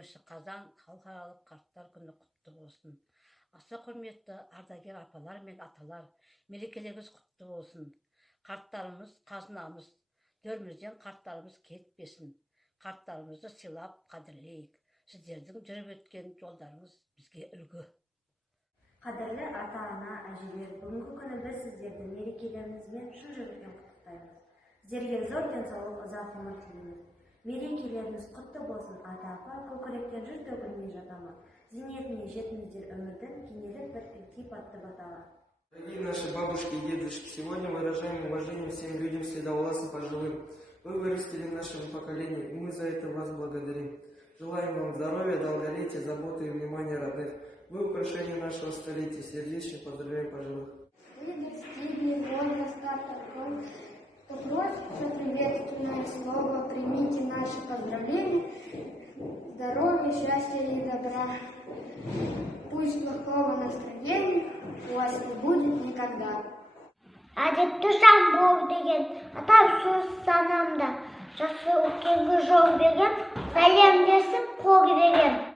1 қазан халықаралық қарттар күні құтты болсын. Аса құрметті ардагер апалар мен аталар, мерекелеріңіз құтты болсын. Қарттарымыз қазынамыз, төрімізден қарттарымыз кетпесін. Қарттарымызды сыйлап қадірлейік. Сіздердің жүріп өткен жолдарыңыз бізге үлгі. Қадірлі ата-ана, әжелер, бүгінгі күні біз сіздерді мерекелеріңізбен шын жүректен құттықтаймыз. Сіздерге зор денсаулық, ұзақ ғұмыр тілейміз. Мерекелеріңіз құтты болсын, ата-апа, көкіректен жыр төгілмей жатама. Зейнетіне жетіңіздер өмірдің кенеліп бір ілтип атты батаға. Дорогие наши бабушки и дедушки, сегодня выражаем уважение всем людям седовласым пожилым. Вы вырастили нашего поколения, и мы за это вас благодарим. Желаем вам здоровья, долголетия, заботы и внимания родных. Вы украшение нашего столетия. Сердечно поздравляем пожилых. Вы достигли возраста такого, что просится приветственное слово. Примите наши поздравления. Здоровья, счастья и добра. Пусть плохого настроения у вас не будет никогда. Әдетті жан бол деген, атам сөз санамда. Жасы үлкенге жол берген, сәлем десіп қол берген.